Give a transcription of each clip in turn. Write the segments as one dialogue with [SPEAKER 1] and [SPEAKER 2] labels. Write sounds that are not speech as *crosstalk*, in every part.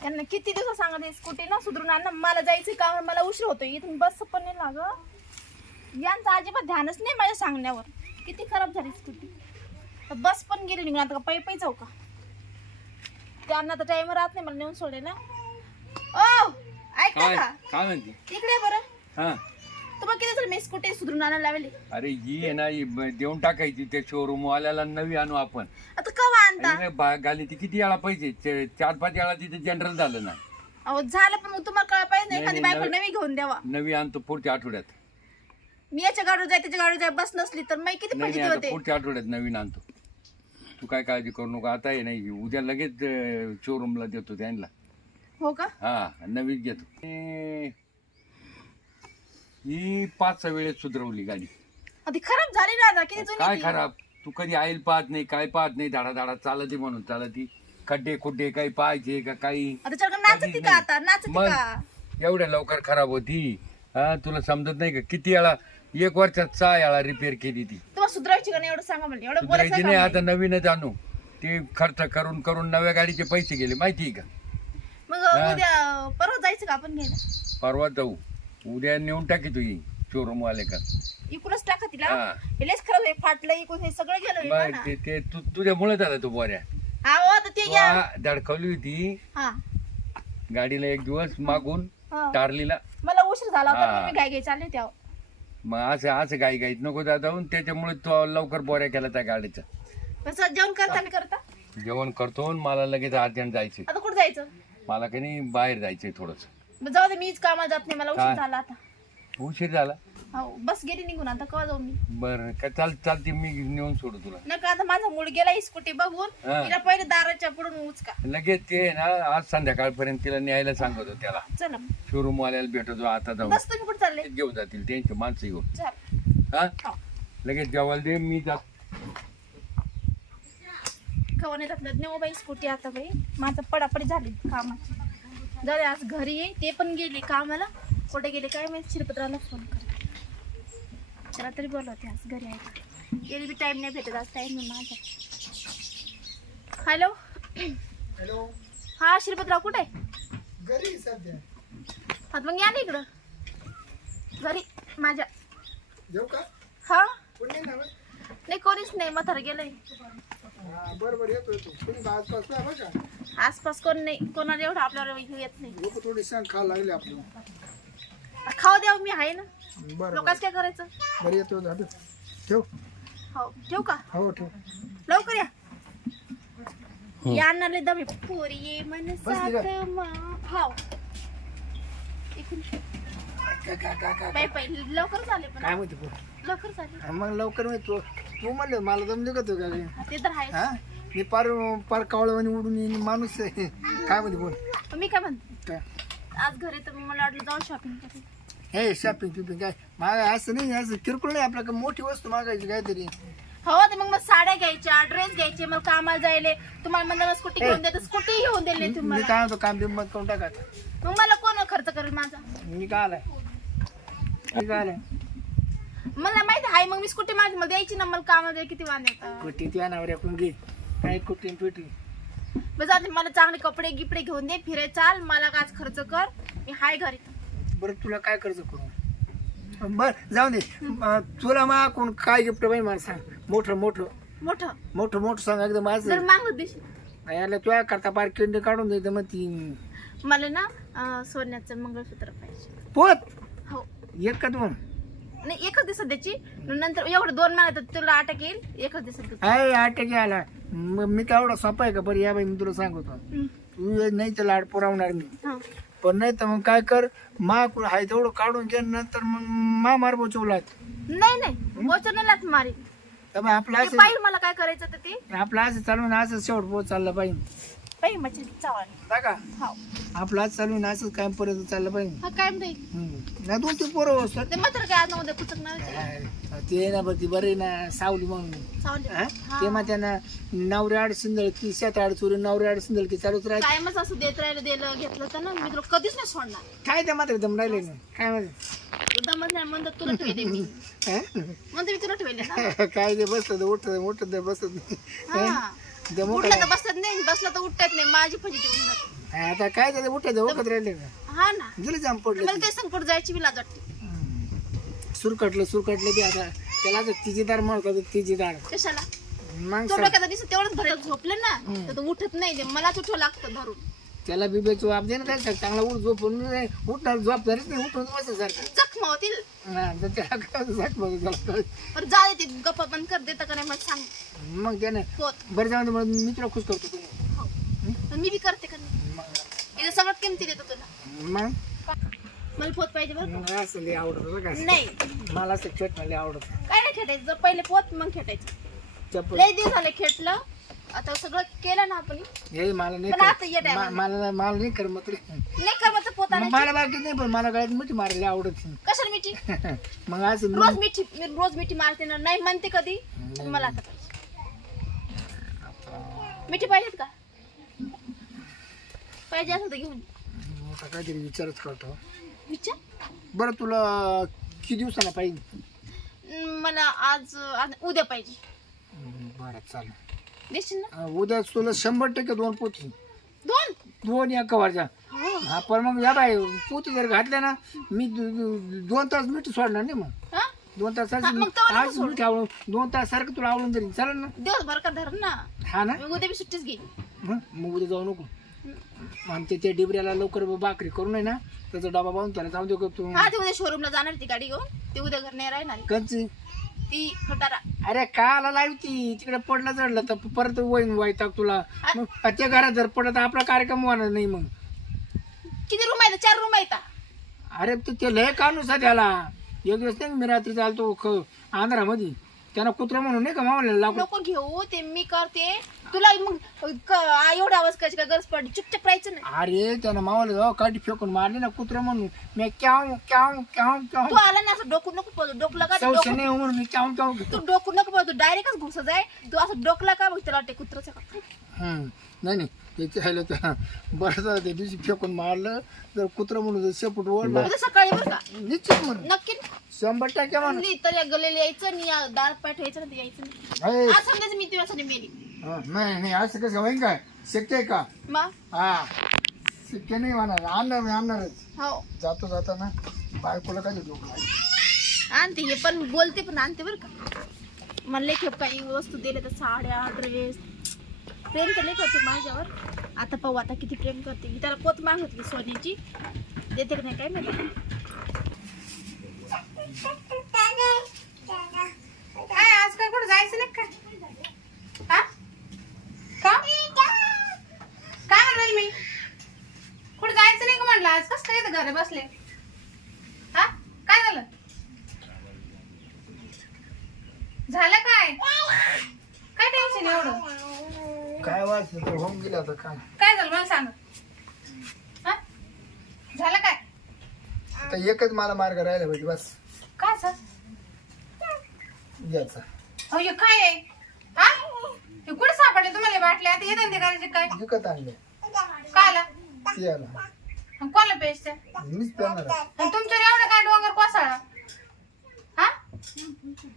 [SPEAKER 1] त्यांना किती दिवस सांगत स्कूटी ना सुधरून आण ना. मला जायचं काम मला उशीर होतोय. इथून बस पण नाही लाग यांचं अजिबात ध्यानच नाही माझ्या सांगण्यावर. किती खराब झाली स्कूटी बस पण गेली निघून आता का पायी पायी जाऊ का? त्यांना तर टाइम राहत नाही. मला नेऊन सोडेल ओ! ऐकता
[SPEAKER 2] काय?
[SPEAKER 1] का?
[SPEAKER 2] काय म्हणते?
[SPEAKER 1] इकडे बरं.
[SPEAKER 2] हा.
[SPEAKER 1] तुम्हाला किती झालं मी स्कूटी सुधरून आणायला लावली?
[SPEAKER 2] अरे ही आहे ना ही ब- देऊन टाकायची त्या शोरूम वाल्याला नवी आणू आपण.
[SPEAKER 1] आता कवा आणता?
[SPEAKER 2] आणि बा- घाली ती किती वेळा च- चार पाच वेळा तिथे जनरल झालं ना
[SPEAKER 1] अहो झालं पण मग तुम्हाला कळा पाहिजे
[SPEAKER 2] नाही,
[SPEAKER 1] एखादी
[SPEAKER 2] नाही,
[SPEAKER 1] बायको
[SPEAKER 2] नवी-
[SPEAKER 1] नवी घेऊन द्यावा.
[SPEAKER 2] नवी आणतो पुढच्या आठवड्यात.
[SPEAKER 1] मी याच्या गाडीवर जाय त्याच्या गाडीवर जाय बस नसली तर मी किती
[SPEAKER 2] नाही आता
[SPEAKER 1] होते?
[SPEAKER 2] पुढच्या आठवड्यात नवीन आणतो. तू काय काळजी करू नको आता आहे नाही उद्या लगेच शोरूमला देतो त्यांना.
[SPEAKER 1] हो का?
[SPEAKER 2] हा नवीन घेतो. ए, ही पाच सहा वेळेस सुधरवली गाडी.
[SPEAKER 1] ती खराब झाली किती जुनी
[SPEAKER 2] काय
[SPEAKER 1] ती.
[SPEAKER 2] खराब? तू कधी आईल पाहत नाही काय पाहत नाही धाडा धाडा चालती म्हणून चालती. खड्डे खुड्डे काही पाहायचे का काही?
[SPEAKER 1] आता चल नाचती
[SPEAKER 2] कधीच
[SPEAKER 1] का
[SPEAKER 2] नाही.
[SPEAKER 1] आता? नाचती
[SPEAKER 2] मग
[SPEAKER 1] का?
[SPEAKER 2] एवढ्या लवकर खराब होती. हा तुला समजत नाही का? किती वेळा एक वर्षात सहा वेळा रिपेअर केली ती.
[SPEAKER 1] तुम्हाला सुधरायची का नाही एवढं सांगा मला एवढं बोलायचं
[SPEAKER 2] सुधारायची नाही? आता नवीनच आणू. ते खर्च करून करून नव्या गाडीचे पैसे गेले माहिती आहे का?
[SPEAKER 1] मग. उद्या परवा जायचं का आपण घ्यायला?
[SPEAKER 2] परवा जाऊ. उद्या नेऊन टाकी तू शोरूम वाले का.
[SPEAKER 1] इकूनच टाका तिला.
[SPEAKER 2] हा.
[SPEAKER 1] हे लयच खराब आहे फाटलं इकून हे सगळं गेलं.
[SPEAKER 2] ते ते तू तुझ्यामुळे झाला तू बोऱ्या.
[SPEAKER 1] हा आता ते घ्या
[SPEAKER 2] धडकवली होती.
[SPEAKER 1] हा.
[SPEAKER 2] गाडीला एक दिवस मागून
[SPEAKER 1] हा.
[SPEAKER 2] टारलीला.
[SPEAKER 1] मला उशीर झाला होता
[SPEAKER 2] हा.
[SPEAKER 1] म्हणून मी
[SPEAKER 2] मग असं असं गाई गाईत नको जाऊन त्याच्यामुळे तो लवकर बोऱ्या केला त्या गाडीचा.
[SPEAKER 1] कसं जेवण करता करता?
[SPEAKER 2] जेवण करतो आणि मला लगेच अर्जंट जायचंय.
[SPEAKER 1] आता कुठं जायचं?
[SPEAKER 2] मला काही नाही बाहेर जायचंय थोडस.
[SPEAKER 1] मग जाऊ दे मीच कामाला जात नाही मला उशीर
[SPEAKER 2] काय?
[SPEAKER 1] झाला आता.
[SPEAKER 2] उशीर झाला?
[SPEAKER 1] हो बस गेली निघून आता कवा जाऊ मी?
[SPEAKER 2] बरं काय चाल चालते मी नेऊन सोडू तुला.
[SPEAKER 1] नका आता माझा मूड गेला स्कूटी बघून
[SPEAKER 2] हा.
[SPEAKER 1] तिला पहिले दाराच्या पुढून उचका.
[SPEAKER 2] लगेच ते ना आज संध्याकाळपर्यंत तिला न्यायला सांगतो त्याला.
[SPEAKER 1] चला.
[SPEAKER 2] शोरूम वाल्याला भेटतो आता जाऊन
[SPEAKER 1] बस तुम्ही कुठे चालले.
[SPEAKER 2] घेऊन जातील त्यांची माणसं घेऊन
[SPEAKER 1] चल.
[SPEAKER 2] हा?
[SPEAKER 1] हो.
[SPEAKER 2] लगेच जेवायला दे मी जात.
[SPEAKER 1] कवा नाही टाकलं नेऊ बाई स्कूटी आता बाई. माझं पडापडी झाली कामाची. जाऊ दे, आज घरी ये ते पण गेले कामाला. कुठे गेले काय माहिती? शिरपत्राला फोन कर. त्याला तरी बोलवते आज घरी आहे गेली बी टाइम नाही भेटत आज टाइम आहे माझा. हॅलो
[SPEAKER 3] हॅलो
[SPEAKER 1] हा श्रीपतराव कुठे? आहे
[SPEAKER 3] घरी आहे सध्या.
[SPEAKER 1] हा मग या ना इकडं. घरी माझ्या.
[SPEAKER 3] येऊ का?
[SPEAKER 1] हा?
[SPEAKER 3] कोण नाही ना?
[SPEAKER 1] नाही कोणीच नाही म्हातारं गेलंय.
[SPEAKER 3] हा बरं बरं येतो येतो तुम्ही आसपास नाही बरं का
[SPEAKER 1] आसपास कोण नाही कोणाला एवढं आपल्याला हे येत नाही.
[SPEAKER 3] लोक थोडी सांग खा लागले आपलं.
[SPEAKER 1] खाऊ द्या मी आहे ना.
[SPEAKER 3] बरं
[SPEAKER 1] लोकांच काय करायचं?
[SPEAKER 3] बरं येतो दादू ठेव.
[SPEAKER 1] हो ठेवू का?
[SPEAKER 3] हो ठेव.
[SPEAKER 1] लवकर या. या नाले दमे पोरी ये मन साथ हाव बाई बाई लवकर झाले पण.
[SPEAKER 3] काय म्हणते पोरं?
[SPEAKER 1] लवकर झाले
[SPEAKER 3] मग लवकर मी तू तू म्हणलं मला जमले का? तू काय
[SPEAKER 1] ते तर आहे
[SPEAKER 3] हा? मी पार पार कावळवानी उडून येईन माणूस आहे. काय म्हणते बोल?
[SPEAKER 1] मी काय म्हणते?
[SPEAKER 3] काय?
[SPEAKER 1] आज घरी तर मला वाटलं जाऊ शॉपिंग
[SPEAKER 3] हे शॉपिंग फिपिंग काय? माग असं नाही असं किरकोळ नाही आपल्याकडे मोठी वस्तू मागायची काहीतरी.
[SPEAKER 1] हो तर मग मग साड्या घ्यायच्या ड्रेस घ्यायचे मग कामाला जायले. तुम्हाला म्हणलं स्कूटी घेऊन देते स्कूटी घेऊन दिली
[SPEAKER 3] मी
[SPEAKER 1] तुम्हाला.
[SPEAKER 3] काय म्हणतो काम बिम करून टाका
[SPEAKER 1] मग मला कोण खर्च करेल माझा?
[SPEAKER 3] मी काय आलाय? मी काय आलाय?
[SPEAKER 1] मला माहिती आहे मग मी स्कूटी माझी मला द्यायची ना मला कामाला किती वांदे येतात.
[SPEAKER 3] कुठे नावर आपण घे काय कुठे पेटी
[SPEAKER 1] बस जाते मला चांगले कपडे गिपडे घेऊन दे फिराय चाल मला आज खर्च कर मी हाय घरी.
[SPEAKER 3] बरं तुला काय कर्ज करू? बर जाऊ दे. अं, तुला मा कोण काय गिफ्ट पाहिजे मला सांग. मोठं मोठं.
[SPEAKER 1] मोठं?
[SPEAKER 3] मोठं मोठं सांग एकदम
[SPEAKER 1] जर
[SPEAKER 3] माझं
[SPEAKER 1] मागत देशील.
[SPEAKER 3] याला तुझ्या करता पार किंडी काढून देते मग ती
[SPEAKER 1] मला ना अं, सोन्याचं मंगळसूत्र पाहिजे.
[SPEAKER 3] पोत!
[SPEAKER 1] हो.
[SPEAKER 3] एक का दोन?
[SPEAKER 1] नाही एकच दिवसात द्यायची. नंतर एवढं दोन महिन्यात तुला अटक येईल. एकच दिवसात.
[SPEAKER 3] आहे आला मग मी काय एवढा सोपा आहे का बरं? या बाई मी तुला सांगतो. तू नाही तर लाड पुरवणार मी. पण नाही तर मग काय कर? मा आहे तेवढं काढून घे नंतर मग मा मार बोचवलात.
[SPEAKER 1] नाही नाही. मारी.
[SPEAKER 3] आपलं
[SPEAKER 1] पाहिजे मला काय करायचं तर ते.
[SPEAKER 3] आपलं असं चालून असं शेवट चाललं पाहिजे. का?
[SPEAKER 1] हो.
[SPEAKER 3] आपलं आज चालून असं काय पर्यंत चाललं पाहिजे.
[SPEAKER 1] हा
[SPEAKER 3] हम्म. नाही दोन तीन पोरं असतात.
[SPEAKER 1] ते मात्र काय आज नाही
[SPEAKER 3] ते ना बघ ती बरे ना सावली म्हणून. हा? ते मग त्यांना नवरे आड सिंदळकी शेत आड चोरी नवरे आड सिंदळकी चालूच राहते.
[SPEAKER 1] कायमच असं देत राहिलं दिलं घेतलं तर ना मी तुला कधीच नाही सोडणार.
[SPEAKER 3] काय त्या मात्र दम राहिले ना काय माहिती
[SPEAKER 1] नाही म्हणतात तुला ठेवले मी. *laughs*
[SPEAKER 3] हा?
[SPEAKER 1] म्हणते मी तुला ठेवले ना. *laughs*
[SPEAKER 3] काय ते बसत उठत उठत बसत
[SPEAKER 1] हा?
[SPEAKER 3] दम
[SPEAKER 1] उठलं तर बसत नाही बसलं तर उठत नाही माझी फजी ठेवून जाते.
[SPEAKER 3] आता काय झालं उठायचं ओकत राहिले का?
[SPEAKER 1] हा ना.
[SPEAKER 3] गेले जाम पडले
[SPEAKER 1] मला ते. संकट जायची बी लाज वाटते
[SPEAKER 3] सुरकटलं सुरकटलं ते आता. त्याला आता तिची दार म्हणतो तिची दार.
[SPEAKER 1] कशाला?
[SPEAKER 3] मग
[SPEAKER 1] तो
[SPEAKER 3] सांग.
[SPEAKER 1] दिसत तेवढंच भरेल झोपलं ना तर तो उठत नाही ते मलाच उठव लागतं धरून.
[SPEAKER 3] त्याला बिबेची वाप दे ना काय चांगला उठ झोपून उठणार झोप झालीच नाही उठून बस सारखं.
[SPEAKER 1] जखमा होतील.
[SPEAKER 3] त्याला काय जात बघ त्याला.
[SPEAKER 1] पर जा दे ते गप्पा बंद कर देता का नाही मला सांग.
[SPEAKER 3] मग त्याने
[SPEAKER 1] पोत
[SPEAKER 3] बरं जाऊन दे, मग मी तुला खुश करतो तुम्ही
[SPEAKER 1] हो. पण मी बी करते का नाही? इथं सगळं किमती देतो तुला.
[SPEAKER 3] मग?
[SPEAKER 1] मला पोत पाहिजे बरं
[SPEAKER 3] मग असं लय आवडत बरं का?
[SPEAKER 1] नाही.
[SPEAKER 3] मला असं खेळ लय आवडत
[SPEAKER 1] काय नाही खेटायचं? जर पहिले पोत मग खेटायचं.
[SPEAKER 3] चप्पल.
[SPEAKER 1] लय दिवस झाले खेटलं आता सगळं केलं ना आपण.
[SPEAKER 3] हे मला नाही
[SPEAKER 1] पण आता
[SPEAKER 3] कर-
[SPEAKER 1] ये time
[SPEAKER 3] मा- मला मला नाही कर मग तुला
[SPEAKER 1] नाही कर मग पोत
[SPEAKER 3] मग
[SPEAKER 1] आणायची
[SPEAKER 3] मला बाकी नाही पण मला गळ्यात मिठी मारायला आवडत नाही.
[SPEAKER 1] कशाला मिठी? *laughs*
[SPEAKER 3] मग असं मी-
[SPEAKER 1] रोज मिठी मी रोज मिठी मारते ना. नाही म्हणते कधी पण मला आता पाहिजे मिठी पाहिजेत का? पाहिजे असेल तर घेऊन ये.
[SPEAKER 3] आता काहीतरी विचारच करतो.
[SPEAKER 1] विचार?
[SPEAKER 3] बरं तुला किती दिवसाला पाहिजे?
[SPEAKER 1] अं, मला आज आज उद्या पाहिजे.
[SPEAKER 3] बरं चालेल.
[SPEAKER 1] देशील ना?
[SPEAKER 3] उद्या तुला शंभर टक्के दोन पोती.
[SPEAKER 1] दोन?
[SPEAKER 3] दोन एका वरच्या.
[SPEAKER 1] हो.
[SPEAKER 3] हा पण मग या बाय पोती जर घातल्या ना मी दो- दो- दोन तास मिठी सोडणार नाही मग.
[SPEAKER 1] हा?
[SPEAKER 3] दोन तास
[SPEAKER 1] हा, मग
[SPEAKER 3] आज मिठी आवडून दोन तास सारखं तुला आवडून तरी चालेल ना?
[SPEAKER 1] दिवसभर का धर ना?
[SPEAKER 3] हा ना?
[SPEAKER 1] मी उद्या बी सुट्टीच घेईन
[SPEAKER 3] हं? मग उद्या जाऊ नको. ते त्या डिबऱ्याला लवकर भाकरी करू नये ना त्याचा डबा बांधून त्याला जाऊ दे का तू.
[SPEAKER 1] हा ते उद्या शोरूमला जाणार ती गाडी घेऊन. ती उद्या घर नाही राहणार.
[SPEAKER 3] कंची
[SPEAKER 1] ती खटारा.
[SPEAKER 3] अरे काला लावती तिकडे पडलं चढलं तर परत वैन वायताक तुला. मग त्या घरात जर पडत तर आपला कार्यक्रम होणार नाही मग.
[SPEAKER 1] किती रूम आहेत? चार रूम आहेत.
[SPEAKER 3] अरे तू ते लय कानूस आहे त्याला. एक दिवस नाही का मी रात्री चालतो ख आंध्रामध्ये. त्यांना कुत्रा म्हणून नाही का मावलेला लाकूड
[SPEAKER 1] नको घेऊ ते मी करते. तुला मग क- आ, एवढा आवाज करायची का गरज पडली? चुपचाप राहायचं नाही
[SPEAKER 3] अरे त्यानं मावले जाऊ काठी फेकून मारले ना कुत्रा म्हणून. मी क्याव क्याव क्याव
[SPEAKER 1] तू
[SPEAKER 3] क्याव
[SPEAKER 1] आला ना असं डोकं नको पळू डोकला का डोकं
[SPEAKER 3] नाही हो म्हणून मी क्याव क्याव
[SPEAKER 1] तू डोकं नको पळू डायरेक्टच घुसत जाय. तू असं डोकला का बघ त्याला वाटते कुत्रचं का
[SPEAKER 3] हम्म. नाही नाही. ह्याला त्या बरं झालं त्या दिवशी फेकून मारलं. जर कुत्रा म्हणून जर शेपूट ओढला.
[SPEAKER 1] उद्या सकाळी बरं का?
[SPEAKER 3] निश्चित म्हणून.
[SPEAKER 1] नक्की.
[SPEAKER 3] शंभर टक्के म्हणून.
[SPEAKER 1] तर या गलेला यायचं आणि या दार पाठ यायचं ना ते यायचं. नाही आज समजायचं मी तुझ्यासाठी मेली.
[SPEAKER 3] नाही नाही असं कसं होईन काय? शक्य आहे का?
[SPEAKER 1] मग?
[SPEAKER 3] हा. शक्य नाही होणार आणणार मी आणणारच.
[SPEAKER 1] हो.
[SPEAKER 3] जातो जाताना बायकोला काय देतो
[SPEAKER 1] आणते हे पण बोलते पण आणते बरं का. म्हणले की काही वस्तू दिले तर साड्या ड्रेस प्रेम तर लई करते माझ्यावर. आता पाहू आता किती प्रेम करते. मी त्याला पोत मागितली सोन्याची. देते का नाही काय माहिती
[SPEAKER 4] काय आज काय कुठं जायचं नाही का हा? का काय म्हणलं मी कुठं जायचं नाही का म्हटलं आज कसं काय इथं घरी बसले हा काय झालं झालं काय काय टेन्शन एवढं
[SPEAKER 3] काय वाचलं तर होऊन गेलं आता काय
[SPEAKER 4] काय झालं मला सांग हा झालं काय
[SPEAKER 3] आता एकच मला मार्ग राहिला पाहिजे बस.
[SPEAKER 4] काय झालं
[SPEAKER 3] याचा.
[SPEAKER 4] अहो हे काय आहे? हा? हे कुठे सापडले तुम्हाला हे बाटले आता येतात ते करायचे काय
[SPEAKER 3] विकत आणले.
[SPEAKER 4] काय आला
[SPEAKER 3] याला
[SPEAKER 4] कोणाला पेस्ट
[SPEAKER 3] मीच पेणार आहे.
[SPEAKER 4] आणि तुमच्यावर एवढं काय डोंगर कोसळला? हा?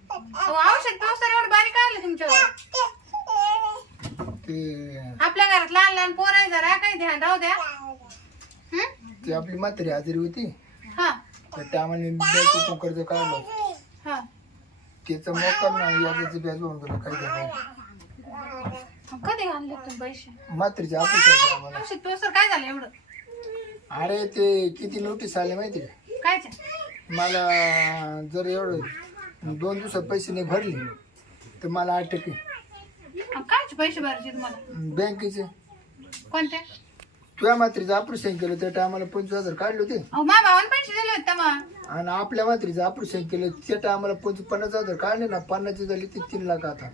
[SPEAKER 4] अहो, औषध पावसाळ्यात एवढं बारीक आलं तुमच्यावर?
[SPEAKER 3] ते
[SPEAKER 4] आपल्या घरात लहान लहान पोर आहे जरा काही ध्यान राहू द्या. हं?
[SPEAKER 3] ती आपली म्हातारी हजेरी होती.
[SPEAKER 4] हा.
[SPEAKER 3] तर त्यामुळे मी बँकेतून कर्ज काढलं
[SPEAKER 4] हा.
[SPEAKER 3] त्याचं मोकर ना याचं व्याज होऊन गेलं काही झालं
[SPEAKER 4] मग कधी घालले तुम्ही पैसे?
[SPEAKER 3] म्हातारीचे ऑपरेशन आम्हाला
[SPEAKER 4] औषध पावसाळ काय झालं एवढं?
[SPEAKER 3] अरे ते किती नोटीस आले माहिती का? मला जर एवढं दोन दिवसात पैसे नाही भरले तर मला आठ टक्के
[SPEAKER 4] कायचे पैसे भरायचे तुम्हाला?
[SPEAKER 3] बँकेचे.
[SPEAKER 4] कोणते?
[SPEAKER 3] तुझ्या मात्रीचं ऑपरेशन केलं त्या टायमाला पंचवीस हजार काढले होते.
[SPEAKER 4] अहो मा भावाने पैसे दिले होते मग
[SPEAKER 3] आणि आपल्या मात्रीचं ऑपरेशन केलं त्या टायमाला पंचवीस पन्नास हजार काढले ना पन्नासची झाली ती तीन लाख आता.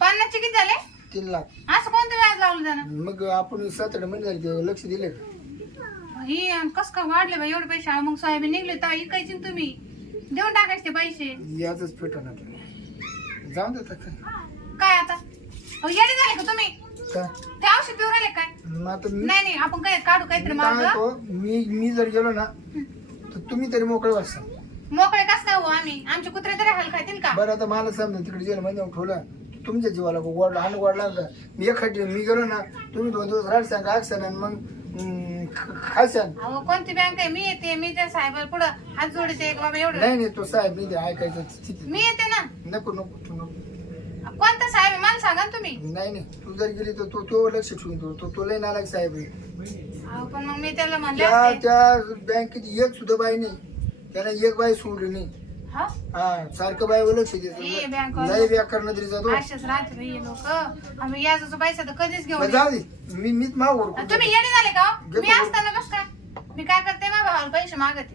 [SPEAKER 4] पन्नासचे किती झाले?
[SPEAKER 3] तीन लाख.
[SPEAKER 4] असं कोणतं व्याज लावलं जाणं
[SPEAKER 3] मग आपण सात आठ महिने झाले लक्ष दिले का?
[SPEAKER 4] ही कस काय वाढले बाई एवढे पैसे? अहो, मग सोयाबीन निघले तर ऐकायचे ना तुम्ही. देऊन टाकायचे ते पैसे.
[SPEAKER 3] याच पेटवणार जाऊन देता काय
[SPEAKER 4] काय आता? अहो येडे झाले का तुम्ही?
[SPEAKER 3] काय
[SPEAKER 4] ते औषध पिऊ राहिले काय?
[SPEAKER 3] मग आता मी
[SPEAKER 4] नाही नाही आपण काय काढू काहीतरी
[SPEAKER 3] मी काय
[SPEAKER 4] मार्ग
[SPEAKER 3] म्हणतो, मी मी जर गेलो ना तर तुम्ही तरी मोकळे वाचता
[SPEAKER 4] मोकळे कस काय हो आम्ही? आमचे कुत्रे तरी हाल खातील का?
[SPEAKER 3] बरं आता मला समजा तिकडे जेल मध्ये ठेवलं तुमच्या जीवाला गोड लहान गोड लागला मी एखादी मी गेलो ना तुम्ही दोन दिवस राहत सांगा आणि मग हम्म, ख- खाशान.
[SPEAKER 4] अहो कोणती बँक आहे? मी येते मी त्या साहेबाला पुढं हात जोडते एक बाबा एवढं.
[SPEAKER 3] नाही नाही तो साहेब ते ऐकायचं स्थिती
[SPEAKER 4] मी येते ना.
[SPEAKER 3] नको नको तू नको.
[SPEAKER 4] कोणता साहेब आहे? मला सांगा ना तुम्ही.
[SPEAKER 3] नाही नाही. तू जर गेली तर तो तो लक्ष ठेवून तो तो तो लय नालायक साहेब आहे.
[SPEAKER 4] अहो पण मग मी त्याला म्हणले
[SPEAKER 3] त्या
[SPEAKER 4] असते.
[SPEAKER 3] त्या बँकेत एक सुद्धा बाई नाही. त्याला एक बाई सोडली नाही.
[SPEAKER 4] हा?
[SPEAKER 3] हा सारखं बाई लक्ष
[SPEAKER 4] हे
[SPEAKER 3] देत
[SPEAKER 4] बँक
[SPEAKER 3] लय व्याकरण तरी जातो.
[SPEAKER 4] असेच राहते बाई लोक. आम्ही याचा पैसा तर कधीच घेऊन
[SPEAKER 3] बरं, जाऊ दे. मी मीच मागवर
[SPEAKER 4] आणि तुम्ही येणे झाले का हो? मी असताना कस काय? मी काय करते? माझ्या भावाला पैसे मागते.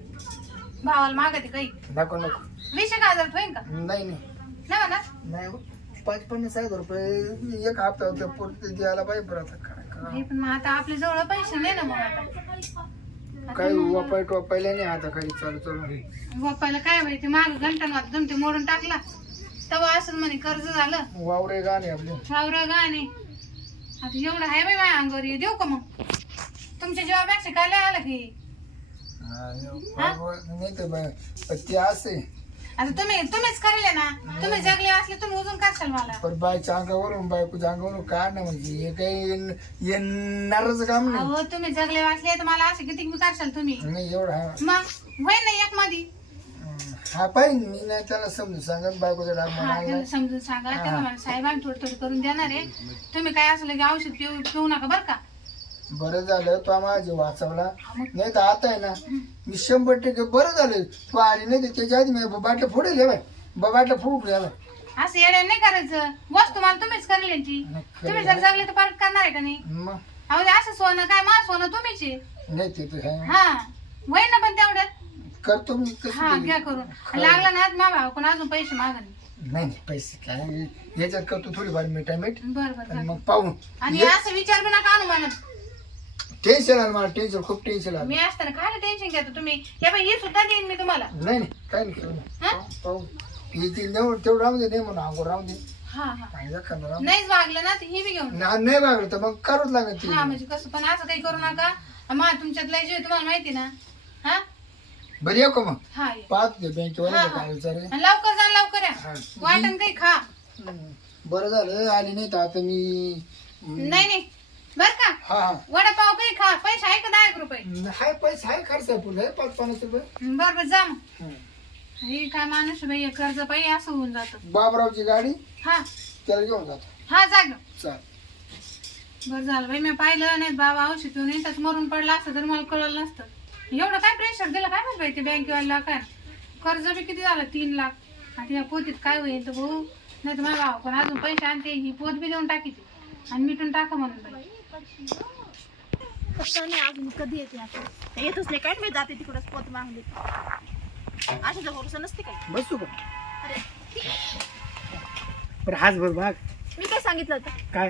[SPEAKER 4] भावाला मागते काही.
[SPEAKER 3] नको नको.
[SPEAKER 4] वीस एक हजार होईन का?
[SPEAKER 3] नाही नाही.
[SPEAKER 4] नाही म्हणा
[SPEAKER 3] नाही हो. पाच पन्नास हजार रुपये एक हप्ता होता पुरते द्यायला पाहिजे बरं आता काय करावं.
[SPEAKER 4] हे पण मग आता आपल्या जवळ पैसे नाही ना मग आता.
[SPEAKER 3] काही वापाय टोपायला नाही आता काही चालू चालू
[SPEAKER 4] बाप्पाला काय माहिती माग घंटन वाजता तुमचे मोडून टाकला. तेव्हा असं म्हणे कर्ज झालं.
[SPEAKER 3] वावरे गाणे आपले.
[SPEAKER 4] वावर गाणे. आता एवढं आहे बाई माझ्या अंगावर हे देऊ का मग? तुमच्या जीवापेक्षा काय आलं की?
[SPEAKER 3] हा, नाही तर बा- ते असे
[SPEAKER 4] आता तुम्ही तुम्हीच करेल ना. तुम्ही जगले असले तुम्ही उजून करशाल मला.
[SPEAKER 3] पण बायच्या अंगावरून बायकोच्या अंगावरून काय ना म्हणजे हे काही येण- येणारच काम नाही.
[SPEAKER 4] अहो तुम्ही जगले वाचले तर मला असे किती करशाल तुम्ही?
[SPEAKER 3] नाही एवढं हा.
[SPEAKER 4] मग होय ना एक मध्ये
[SPEAKER 3] हं, पाहिजे मी नाही त्याला समजून सांगत बायकोचा डाग
[SPEAKER 4] हा समजून सांगा. तेव्हा मला साहेब आम्ही थोडं थोडं करून देणार आहे. तुम्ही काय असलं की औषध पिऊ पिऊ नका बरं का.
[SPEAKER 3] बरं झालं तो माझे वाचवला. नाही तर आता आहे ना मी शंभर टक्के बरं झालं. तू आली नाही तर त्याच्या आधी मी बाटलं फोडेल हे बाय बाटलं फोडून घ्या बाय
[SPEAKER 4] असं येड्या नाही करायचं. वस्तू मला तुम्हीच करेल यांची. तुम्ही जर जगले तर परत करणार आहे का नाही?
[SPEAKER 3] मग?
[SPEAKER 4] अहो ते असं सोनं काय मा सोनं तुम्हीच आहे?
[SPEAKER 3] नाही ते तर आहे.
[SPEAKER 4] हा. होय ना पण तेवढं?
[SPEAKER 3] करतो मी कसं
[SPEAKER 4] हा. घ्या करून. लागलं ना मा भाऊ कोण अजून पैसे मागन.
[SPEAKER 3] नाही नाही पैसे काय? याच्यात करतो थोडीफार मीठा मीठ.
[SPEAKER 4] बरं बरं
[SPEAKER 3] आणि. मग पाहून
[SPEAKER 4] आणि असं विचार बी नका आणू म्हणत
[SPEAKER 3] टेन्शन आलं मला टेन्शन खूप टेन्शन आलं.
[SPEAKER 4] मी असताना काय टेन्शन घेतो तुम्ही? हे बाई हे सुद्धा देईन मी तुम्हाला.
[SPEAKER 3] नाही नाही काय नाही
[SPEAKER 4] हा?
[SPEAKER 3] पाहू हे ते नेऊन तेवढं राहू दे नाही म्हणून अंगोर राहू दे.
[SPEAKER 4] हा हा.
[SPEAKER 3] राहू दे.
[SPEAKER 4] नाहीच वागलं ना तर हे बी घेऊन
[SPEAKER 3] ना- नाही मागलं तर मग करावंच लागत ते.
[SPEAKER 4] हा म्हणजे कसं पण असं काही करू नका. मा तुमच्यात लय जीव आहे, तुम्हाला माहिती ना? हा?
[SPEAKER 3] बरं येऊ का मग?
[SPEAKER 4] हा ये.
[SPEAKER 3] पाहत
[SPEAKER 4] हा,
[SPEAKER 3] काय विचार.
[SPEAKER 4] आणि लवकर जा लवकर या. वाटण काही खा.
[SPEAKER 3] बरं झालं आली नाही तर आता मी
[SPEAKER 4] नाही नाही. बर का?
[SPEAKER 3] हा हा.
[SPEAKER 4] वडापाव काही खा पैसे आहे का दहा एक रुपये?
[SPEAKER 3] हाय पैसे हाय खर्च आहे पुढे पाच पन्नास रुपये.
[SPEAKER 4] बर बर जा मग. हे. काय माणूस बाई हे कर्ज पाई असं होऊन जातं.
[SPEAKER 3] बाबरावची गाडी
[SPEAKER 4] हा.
[SPEAKER 3] त्याला घेऊन जातो.
[SPEAKER 4] हा जा घेऊन
[SPEAKER 3] चाल
[SPEAKER 4] बरं झालं बाई मी पाहिलं नाही बाबा औषध पिऊन येतात मरून पडला असतं तर मला कळलं नसतं. एवढं काय प्रेशर दिलं काय माहिती बाई ते बँकेवाला काय? कर्ज बी किती झालं? तीन लाख. आता या पोतीत काय होईल तर भाऊ? नाही तर माझा भाऊ पण अजून पैसे आणते ही पोत बी देऊन टाकी ती आणि मिटून टाका म्हणून बाई.
[SPEAKER 1] अजून कधी येते आता? येतच नाही. काय मी जाते तिकडंच पोत मागली अशा भरोसा नसते काय
[SPEAKER 3] बसू का?
[SPEAKER 1] अरे
[SPEAKER 3] बरं हाच भर भाग.
[SPEAKER 1] मी काय सांगितलं होतं?
[SPEAKER 3] काय?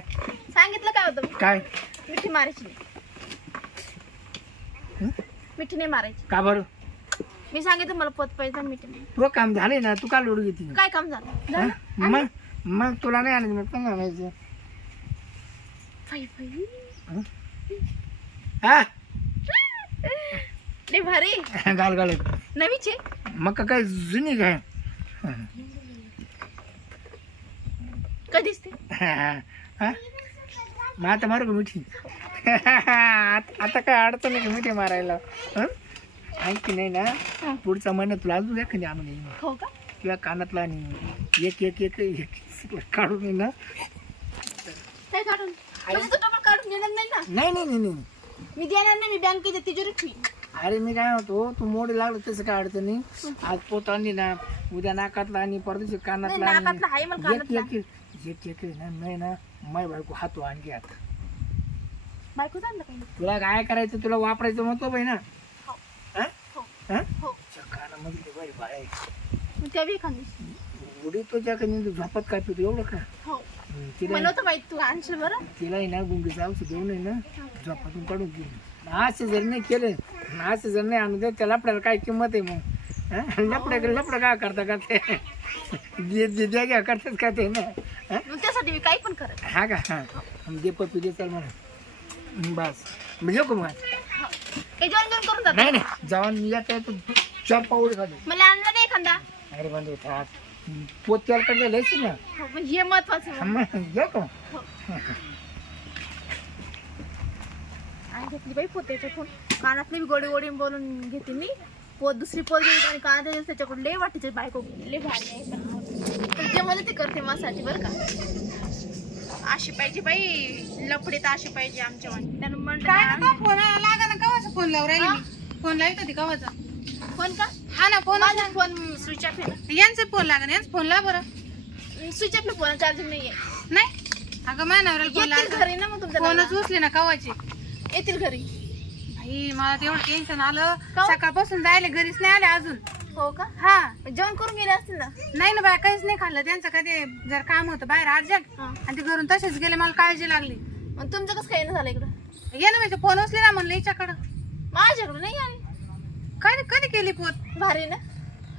[SPEAKER 1] सांगितलं काय होतं?
[SPEAKER 3] काय?
[SPEAKER 1] मिठी मारायची. नाही मिठी नाही मारायची.
[SPEAKER 3] का बरं?
[SPEAKER 1] मी सांगितलं मला पोत पाहिजे मिठी नाही.
[SPEAKER 3] तुझं काम झाले ना तू का लोड घेते
[SPEAKER 1] काय काम झालं? झालं?
[SPEAKER 3] मग मग तुला नाही आणायचं मग कोणाला आणायचं. हा
[SPEAKER 1] लय भारी
[SPEAKER 3] गाल गाल
[SPEAKER 1] नवीचे
[SPEAKER 3] मग का काय जुनी काय
[SPEAKER 1] कधीच ते
[SPEAKER 3] हा? मग आता मारू का मिठी आता आता काय अडचण नाही का मिठी मारायला हं? आणखी नाही ना पुढचा महिना तुला अजून एखादी आणून येईन
[SPEAKER 1] हो का
[SPEAKER 3] किंवा कानातला आणि एक एक एक एक काढून येईन ना
[SPEAKER 1] काय काढून म्हणजे तू डबल काढून देणार नाही ना?
[SPEAKER 3] नाही नाही नाही नाही.
[SPEAKER 1] मी देणार नाही मी बँकेच्या तिजोरीत ठेवीन.
[SPEAKER 3] अरे मी काय म्हणतो तू मोड लागलं तसं काय अडचण नाही. आज पोत आणली ना उद्या नाकातला आणि परदेशी कानातला
[SPEAKER 1] नाही, नाकातला आहे मला
[SPEAKER 3] एक
[SPEAKER 1] कानातला.
[SPEAKER 3] एक एक एक एक ना नाही ना माय बायको हातो आणखी आता.
[SPEAKER 1] बायको आणलं काही
[SPEAKER 3] तुला काय करायचं तुला वापरायचं म्हणतो बाई ना.
[SPEAKER 1] हो.
[SPEAKER 3] हं?
[SPEAKER 1] हो.
[SPEAKER 3] हं?
[SPEAKER 1] हो.
[SPEAKER 3] त्या कानामध्ये बाई
[SPEAKER 1] एखादी
[SPEAKER 3] उडी तो ज्या झोपत काय पितो एवढं का?
[SPEAKER 1] हं,
[SPEAKER 3] तिला
[SPEAKER 1] मला होतं माहीत तू आणशील बरं.
[SPEAKER 3] तिला आहे ना गुंगीचं औषध देऊ नये ना झोपातून काढून घेऊन असं जर नाही केलं असं जर नाही आणून देत त्याला आपल्याला काय किंमत आहे मग? हं? लपड्या लपडं काय करता का ते? दे दे- द्या घ्या करतात का ते ना? हं?
[SPEAKER 1] मग त्यासाठी मी काही पण करत.
[SPEAKER 3] हा का? हा. दे पप्पी दे चल म्हणा बस. म्हणजे का मग?
[SPEAKER 1] काही जेवण जेवण करून जात
[SPEAKER 3] नाही नाही. जेवण मी येतो चॉप पावडे खातो.
[SPEAKER 1] मला आणलं नाही एखादा.
[SPEAKER 3] अरे बंधू थाक
[SPEAKER 5] पोत त्याला कडे लयच ना
[SPEAKER 1] हो, पण हे महत्वाचं आहे.
[SPEAKER 5] मग घ्या का
[SPEAKER 1] आणि घेतली बाई पोत्याच्या फोन. कानातले बी गोडी गोडी बोलून घेते मी. पोत दुसरी पोत घेते आणि कानात त्याच्याकडून लय वाटायचे बायको लय भारी आहे. पण. पण जे मला ते करते माझ्यासाठी बरं का. अशी पाहिजे बाई लपडे तर अशी पाहिजे आमच्या वाणी. त्यानं म्हणलं
[SPEAKER 4] काय
[SPEAKER 1] ना,
[SPEAKER 4] नको फोन लागा ना कवाचा फोन लावून राहिली मी? फोन लावित होती कवाचा?
[SPEAKER 1] फोन का?
[SPEAKER 4] हा ना फोन
[SPEAKER 1] माझा फोन स्विच ऑफ आहे.
[SPEAKER 4] यांचे फोन लागा यांचा फोन लाव बरं.
[SPEAKER 1] स्विच ऑफ फोन चार्जिंग नाहीये.
[SPEAKER 4] नाही? अगं मानावर फोन
[SPEAKER 1] येतील घरी ना मग तुमच्या
[SPEAKER 4] फोनच. उचले ना कवाची.
[SPEAKER 1] येतील घरी.
[SPEAKER 4] भाई मला तेवढं टेन्शन आलं? सकाळपासून जायला घरीच नाही आले अजून.
[SPEAKER 1] हो का?
[SPEAKER 4] हा.
[SPEAKER 1] जेवण करून गेले असतील ना?
[SPEAKER 4] नाही ना बाय काहीच नाही खाल्लं. त्यांचं कधी जर काम होतं बाहेर अर्जंट
[SPEAKER 1] हा.
[SPEAKER 4] आणि ते घरून तसेच गेले मला काळजी लागली.
[SPEAKER 1] मग तुमचं कसं काही नाही झालं इकडं?
[SPEAKER 4] ये ना म्हणजे फोन उचले ना म्हणलं हिच्याकडं.
[SPEAKER 1] माझ्याकडं नाही आली.
[SPEAKER 4] कधी कधी केली पोत
[SPEAKER 1] भारी ना?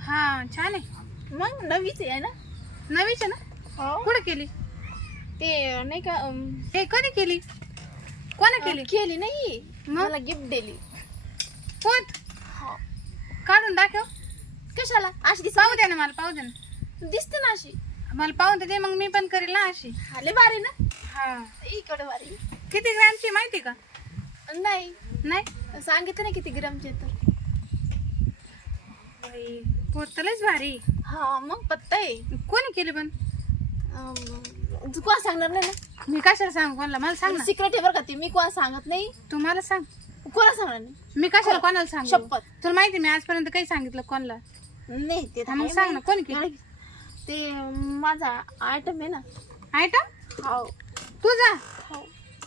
[SPEAKER 4] हा छान आहे.
[SPEAKER 1] मग नवीच आहे ना?
[SPEAKER 4] नवीच आहे ना?
[SPEAKER 1] हो.
[SPEAKER 4] कुठे केली?
[SPEAKER 1] ते नाही का अम,
[SPEAKER 4] हे कधी केली? कोणा केली?
[SPEAKER 1] केली नाही.
[SPEAKER 4] मग?
[SPEAKER 1] मला गिफ्ट दिली.
[SPEAKER 4] पोत
[SPEAKER 1] हो.
[SPEAKER 4] काढून दाखव.
[SPEAKER 1] कशाला? अशी दिस
[SPEAKER 4] पाहू दे ना मला पाहू दे ना.
[SPEAKER 1] दिसते ना अशी.
[SPEAKER 4] मला पाहून दे मग मी पण करेल ना अशी.
[SPEAKER 1] आले भारी ना.
[SPEAKER 4] हा.
[SPEAKER 1] इकडे भारी.
[SPEAKER 4] किती ग्रॅमची माहिती का?
[SPEAKER 1] नाही.
[SPEAKER 4] नाही?
[SPEAKER 1] सांगितलं ना किती ग्रामचे तर.
[SPEAKER 4] बाई, पोत तर लयच भारी.
[SPEAKER 1] हा मग पत्ता आहे
[SPEAKER 4] कोणी केली पण?
[SPEAKER 1] तू कोणा सांगणार नाही ना?
[SPEAKER 4] मी कशाला सांगू? कोणाला? मला सांग ना.
[SPEAKER 1] सिक्रेट आहे बरं का ती. मी कोणा सांगत नाही.
[SPEAKER 4] तू मला सांग.
[SPEAKER 1] कोणा सांगणार नाही?
[SPEAKER 4] मी कशाला कोणाला सांगू?
[SPEAKER 1] शपथ.
[SPEAKER 4] तुला माहिती मी आजपर्यंत काही सांगितलं कोणाला?
[SPEAKER 1] नाही ते तर
[SPEAKER 4] हा, मग सांग ना. कोणी केली?
[SPEAKER 1] ते माझा आयटम आहे ना.
[SPEAKER 4] आयटम
[SPEAKER 1] हो.
[SPEAKER 4] तुझा?
[SPEAKER 1] हो.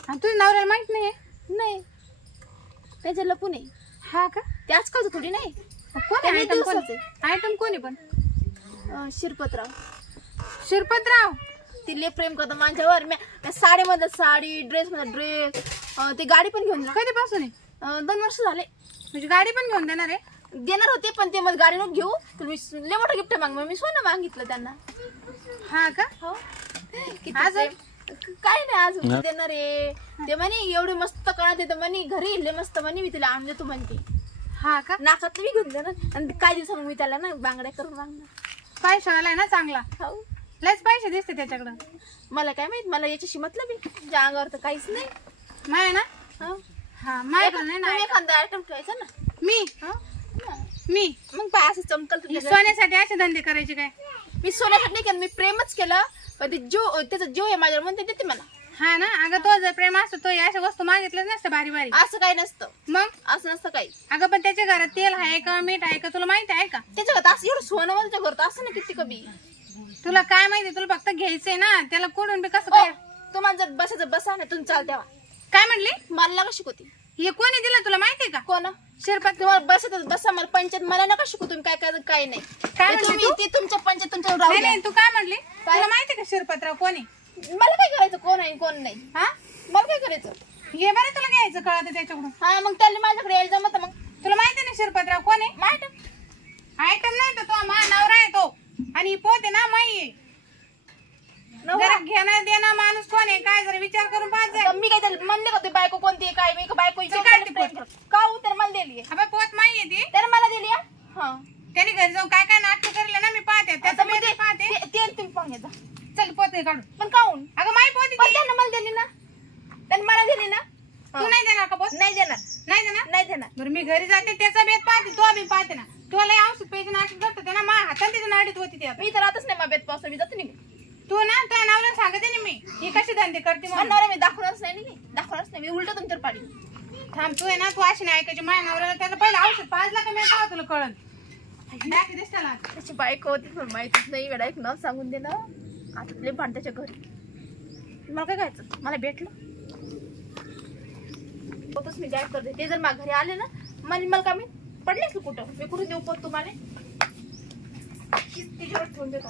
[SPEAKER 4] आणि तुझ्या नवऱ्याला माहीत नाही
[SPEAKER 1] नाही. त्याच्या लपून आहे.
[SPEAKER 4] हा का?
[SPEAKER 1] ते आजकालचं थोडी नाही.
[SPEAKER 4] कोणी आयटम कोण?
[SPEAKER 1] दिवसाचे.
[SPEAKER 4] आयटम कोणी पण?
[SPEAKER 1] अं, शिरपतराव.
[SPEAKER 4] शिरपतराव?
[SPEAKER 1] ती लय प्रेम करतो माझ्यावर. मी मी साडीमध्ये साडी ड्रेस मध्ये ड्रेस ते गाडी पण घेऊन दिला
[SPEAKER 4] कधीपासून आहे?
[SPEAKER 1] अं, दोन वर्ष झाले.
[SPEAKER 4] म्हणजे गाडी पण घेऊन देणार आहे?
[SPEAKER 1] देणार होते पण ते मला गाडी नको घेऊ. तर मी लय मोठं गिफ्ट माग मी सोनं मागितलं त्यांना.
[SPEAKER 4] हा का?
[SPEAKER 1] हो. किती
[SPEAKER 4] अजून?
[SPEAKER 1] प्रेम. क- काय नाही अजून देणार आहे. ते म्हणे एवढे मस्त कळत येतं म्हणे घरी लय मस्त म्हणे मी तिला आणून देतो म्हणते.
[SPEAKER 4] हा का?
[SPEAKER 1] नाकात मी घेऊन देणार आणि काय दिवसा मी त्याला ना बांगड्या करून मागणार.
[SPEAKER 4] पैशावाला आहे ना चांगला.
[SPEAKER 1] हो.
[SPEAKER 4] लयच पैसे दिसते त्याच्याकडं.
[SPEAKER 1] मला काय माहीत मला याच्याशी मतलब आहे. तुझ्या अंगावर तर काहीच नाही.
[SPEAKER 4] माय ना?
[SPEAKER 1] हो.
[SPEAKER 4] हा माझ्याकडं नाही ना
[SPEAKER 1] तुम्ही एखादा आयटम ठेवायचा ना.
[SPEAKER 4] मी?
[SPEAKER 1] हो?
[SPEAKER 4] मी?
[SPEAKER 1] मग पाय असं चमकल
[SPEAKER 4] ही
[SPEAKER 1] तुझ्या
[SPEAKER 4] सोन्यासाठी असे धंदे करायचे काय?
[SPEAKER 1] मी सोन्यासाठी नाही केलं मी प्रेमच केलं. पण ते जीव त्याचा जीव आहे माझ्यावर म्हणते देते मला.
[SPEAKER 4] हा ना? अगं तो जर प्रेम असतो तो या अशा वस्तू मागितल्याच नसतं भारी भारी
[SPEAKER 1] असं काही नसतं.
[SPEAKER 4] मग?
[SPEAKER 1] असं नसतं काही.
[SPEAKER 4] अगं पण त्याच्या घरात तेल आहे का मीठ आहे का तुला माहिती आहे का?
[SPEAKER 1] त्याच्या घरात असं एवढं सोनं माझ्या घरात असं ना किती कमी?
[SPEAKER 4] तुला काय माहिती? तुला फक्त घ्यायचंय ना. त्याला कोडून बी कसं काय?
[SPEAKER 1] तुम्हाला जर बसायचं बसा ना तुम्ही चाल तेव्हा.
[SPEAKER 4] काय म्हणली?
[SPEAKER 1] मला नका शिकवते
[SPEAKER 4] हे कोणी दिलं तुला माहितीये का?
[SPEAKER 1] कोण?
[SPEAKER 4] शिरपत.
[SPEAKER 1] तुम्हाला बसायचं बसा मला पंचायत. मला नका शिकू तुम्ही काय काय काय नाही.
[SPEAKER 4] काय म्हणली
[SPEAKER 1] तुम्ही
[SPEAKER 4] तू?
[SPEAKER 1] ते तुमच्या पंचायत तुमच्या राहू
[SPEAKER 4] नाही
[SPEAKER 1] द्या.
[SPEAKER 4] नाही तू काय म्हणली? तुला माहितीये का शिरपतराव कोणी?
[SPEAKER 1] मला काय करायचं? कोण आहे कोण नाही?
[SPEAKER 4] हा?
[SPEAKER 1] मला काय करायचं?
[SPEAKER 4] हे बरं तुला घ्यायचं कळत त्याच्याकडून.
[SPEAKER 1] हा मग त्याला माझ्याकडे यायला जमत मग.
[SPEAKER 4] तुला माहिती ना शिरपतराव कोण आहे?
[SPEAKER 1] मॅडम
[SPEAKER 4] आयटम नाही तर तो मा नवरा आहे तो. आणि ही पोत आहे ना माई आहे. जरा घेणं देणं माणूस कोण आहे? काय जरा विचार करून पाहत जाय
[SPEAKER 1] मी काय त्याला म्हणले का ते बायको कोणती आहे? काय मी का बायको
[SPEAKER 4] काय ती पोत?
[SPEAKER 1] का हो? त्याला मला दिली
[SPEAKER 4] अबे पोत माई आहे ती.
[SPEAKER 1] त्याने मला दिली हा? हा.
[SPEAKER 4] त्याने घरी जाऊन काय काय नाटक करले ना मी पाहते.
[SPEAKER 1] आता
[SPEAKER 4] त्याचं मी
[SPEAKER 1] ते
[SPEAKER 4] पाहते.
[SPEAKER 1] ते- ते तुम्ही पाहून घ्या
[SPEAKER 4] चल पोत काढून.
[SPEAKER 1] पण काहून?
[SPEAKER 4] अगं माई पोत
[SPEAKER 1] पण. त्यानं मला दिली ना. त्याने मला दिली ना.
[SPEAKER 4] तू नाही देणार का पोत?
[SPEAKER 1] नाही देणार.
[SPEAKER 4] नाही देणार?
[SPEAKER 1] नाही देणार.
[SPEAKER 4] बरं मी घरी जाते त्याचा बेत पाहते तो बी पाहते ना. तुला औषध पैसे नाटक करतो ते ना मा हातात तिथं नाडीत होती ती आता.
[SPEAKER 1] मी तर राहतच नाही मग बेत पासून मी जाते नाही.
[SPEAKER 4] तू ना त्या नावला सांगते ना मी. ही कशी धंदे करते म्हणून.
[SPEAKER 1] म्हणणार मी दाखवणारच नाही ना मी दाखवणारच नाही. मी उलट तुमच्यावर पाडी.
[SPEAKER 4] थांब तू आहे ना तू अशी नाही ऐकायची. माझ्या नवऱ्याला त्याचं पहिलं औषध पाजला का मी का तुला कळन? दाखव दिसतं ना.
[SPEAKER 1] त्याची बायको होती पण माहितीच नाही वेळा एक न सांगून दे ना. आता तुला भांड त्याच्या घरी. मला काय खायचं? मला भेटलं. पोतच मी गायब करते ते जर माझ्या घरी आले ना मला मला का मी पडलेच कुठं? मी कुठे देऊ पोत तुम्हाला? तिच्यावर ठेवून देतो